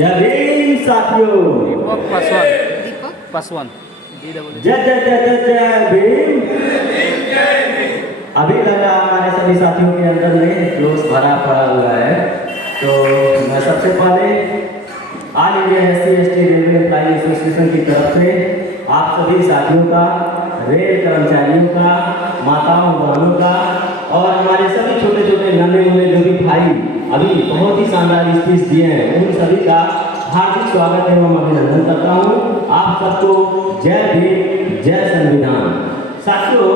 जय भीम साथियों। दीपक पासवान जय जय जय जय जय भीम। अभी लगा हमारे सभी साथियों के अंदर में जोश भरा पड़ा हुआ है। तो मैं सबसे पहले all India SC/ST railway employee association की तरफ से आप सभी साथियों का, रेल कर्मचारियों का, माताओं बहनों का और हमारे सभी छोटे छोटे नन्हे मुन्ने जो भी भाई अभी बहुत ही शानदार स्पीच दिए हैं, उन सभी का हार्दिक स्वागत एवं अभिनंदन करता हूँ। आप सबको जय भीम, जय संविधान। साथियों,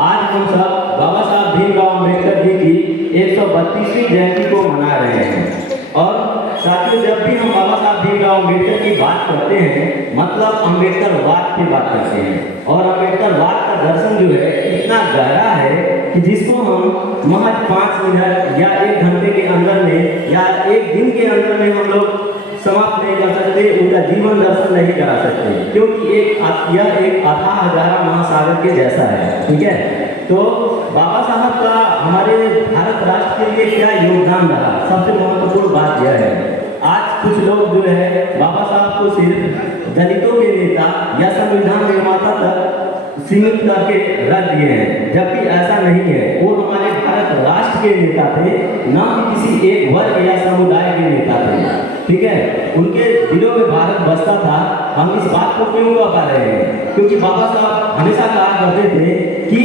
आज हम सब बाबा साहब भीमराव अम्बेडकर जी की 132वीं जयंती को मना रहे हैं। और साथियों, जब भी हम बाबा साहब भीमराव अम्बेडकर की बात करते हैं, मतलब अम्बेडकर वाद की बात करते हैं। और अम्बेडकर वाद का दर्शन जो है इतना गहरा है कि जिसको हम महज 5 मिनट या 1 घंटे के अंदर में या 1 दिन के अंदर में हम लोग समाप्त नहीं कर सकते, उनका जीवन दर्शन नहीं करा सकते, क्योंकि यह एक अथाह गहरा महासागर के जैसा है। ठीक है, तो बाबा साहब का हमारे भारत राष्ट्र के लिए क्या योगदान रहा, सबसे महत्वपूर्ण बात यह है। आज कुछ लोग जो है बाबा साहब को सिर्फ दलितों के नेता या संविधान निर्माता तक सीमित करके रख दिए हैं, जबकि ऐसा नहीं है। वो हमारे भारत राष्ट्र के नेता थे, न कि किसी एक वर्ग या समुदाय के नेता थे। ठीक है, उनके दिलों में भारत बसता था। हम इस बात को क्यों कह पा रहे हैं? क्योंकि बाबा साहब हमेशा कहा करते थे कि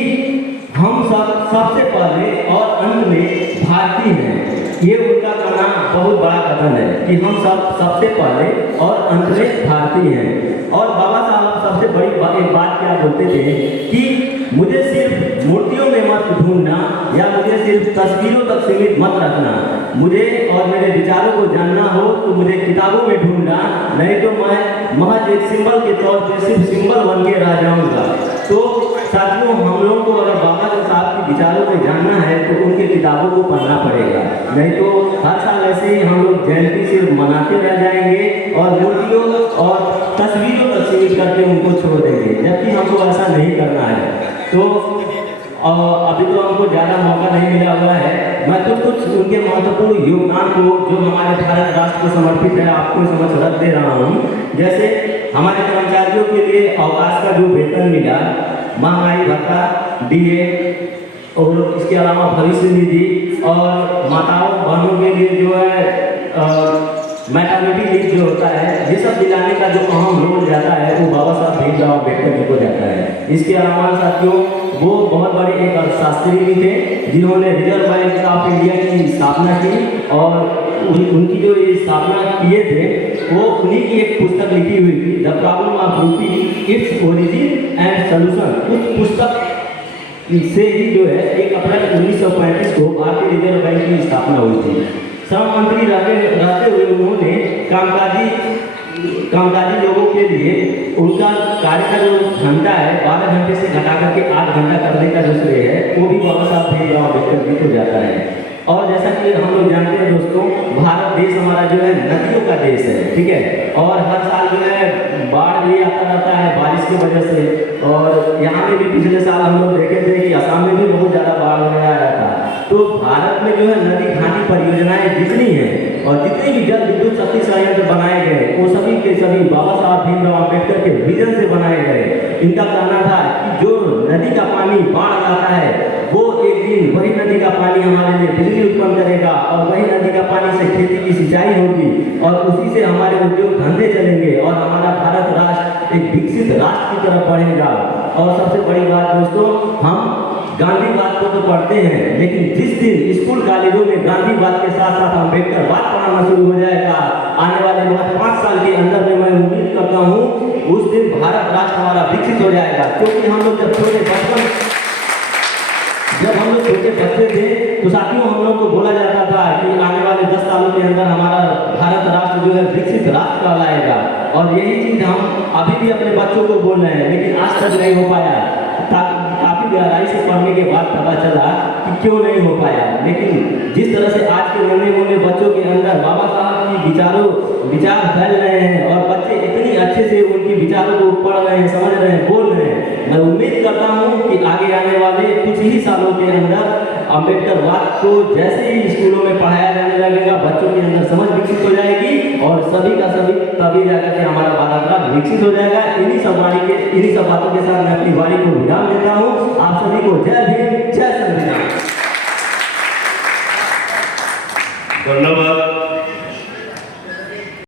हम सब सबसे पहले और अंत में भारतीय हैं। ये उनका कहना बहुत बड़ा कथन है कि हम सब सबसे पहले और अंत में भारतीय हैं। और बाबा साहब सबसे बड़ी एक बात क्या बोलते थे कि मुझे सिर्फ मूर्तियों में मत ढूंढना या मुझे सिर्फ तस्वीरों तक सीमित मत रखना। मुझे और मेरे विचारों को जानना हो तो मुझे किताबों में ढूंढना, नहीं तो मैं महज एक सिंबल के तौर पे सिर्फ सिंबल बन के रह जाऊंगा। तो साथियों, हम लोगों को अगर बाबा साहब के विचारों को जानना है तो उनके किताबों को पढ़ना पड़ेगा, नहीं तो हर साल ऐसे ही हम लोग जयंती सिर्फ मनाते रह जाएंगे और मूर्तियों और तस्वीरों तक सीमित करके उनको छोड़ देंगे, जबकि हमको ऐसा नहीं करना है। तो अभी तो हमको ज़्यादा मौका नहीं मिला हुआ है। मैं कुछ उनके महत्वपूर्ण योगदान को जो हमारे भारत राष्ट्र को समर्पित है आपको समझ रख दे रहा हूँ। जैसे हमारे कर्मचारियों के लिए अवकाश का जो वेतन मिला, महंगाई भत्ता, DA और इसके अलावा भविष्य निधि और माताओं बहनों के लिए जो है मैटरनिटी लीव जो होता है, ये सब दिलाने का जो अहम रोल जाता है वो बाबा साहब भीमराव अम्बेडकर जी को जाता है। इसके अलावा साथियों, वो बहुत बड़े एक अर्थशास्त्री भी थे जिन्होंने रिजर्व बैंक ऑफ इंडिया की स्थापना की और उनकी जो ये स्थापना किए थे वो उन्हीं की एक पुस्तक लिखी हुई थी, द प्रॉब्लम ऑफ रूपी, इट्स ओरिजिन एंड सोल्यूशन। उस पुस्तक से ही जो है 1 अप्रैल 1935 को भारतीय रिजर्व बैंक की स्थापना हुई थी। श्रम मंत्री रहते हुए उन्होंने कामकाजी लोगों के लिए उनका कार्य का जो घंटा है 12 घंटे से घटा करके 8 घंटा करने का जो श्रेय है वो भी बाबा साहब भीमराव अम्बेडकर जी को जाता है। और जैसा कि हम लोग जानते हैं दोस्तों, भारत देश हमारा जो है नदियों का देश है। ठीक है, और हर साल जो है बाढ़ भी आता रहता है बारिश की वजह से। और यहाँ में भी पिछले साल हम लोग देखे थे कि असम में भी बहुत ज़्यादा बाढ़ वगैरह आया था। तो भारत में जो है नदी घाटी परियोजनाएं जितनी हैं और जितने भी जल विद्युत शक्ति संयंत्र बनाए गए वो सभी के सभी बाबा साहब भीमराव अम्बेडकर के विजन से बनाए गए। इनका कहना था कि जो नदी का पानी बाढ़ आता है वो एक दिन वही नदी का पानी हमारे लिए बिजली उत्पन्न करेगा और वही नदी का पानी से खेती की सिंचाई होगी और उसी से हमारे उद्योग धंधे चलेंगे और हमारा भारत राष्ट्र एक विकसित राष्ट्र की तरफ बढ़ेगा। और सबसे बड़ी बात दोस्तों, हम गांधीवाद को तो पढ़ते हैं, लेकिन जिस दिन स्कूल कॉलेजों में गांधीवाद के साथ साथ अम्बेडकर वाद पढ़ाना शुरू हो जाएगा आने वाले 5 साल के अंदर में, मैं उम्मीद करता हूँ उस दिन भारत राष्ट्र हमारा विकसित हो जाएगा। क्योंकि हम लोग जब छोटे बच्चे थे तो साथियों हम लोग को बोला जाता था कि आने वाले 10 सालों के अंदर हमारा भारत राष्ट्र जो है विकसित राष्ट्र कहलाएगा। और यही चीज़ हम अभी भी अपने बच्चों को बोल रहे हैं, लेकिन आज तक नहीं हो पाया। काफ़ी गहराई से पढ़ने के बाद पता चला कि क्यों नहीं हो पाया। लेकिन जिस तरह से आज के नन्हे मुन्ने बच्चों के अंदर बाबा साहब की विचार फैल रहे हैं और बच्चे इतनी अच्छे से उनकी विचारों को पढ़ रहे हैं, समझ रहे हैं, बोल रहे हैं, मैं उम्मीद करता हूँ कि आगे आने वाले कुछ ही सालों के अंदर अम्बेडकर वाद को जैसे ही स्कूलों में पढ़ाया जाने लगेगा, बच्चों के अंदर समझ विकसित हो जाएगी और सभी का सभी तभी जाकर के हमारा बालाघाट विकसित हो जाएगा। इन्हीं सब बातों के साथ मैं अपनी वाणी को विराम देता हूँ। आप सभी को जय भीम, जय संविधान। धन्यवाद।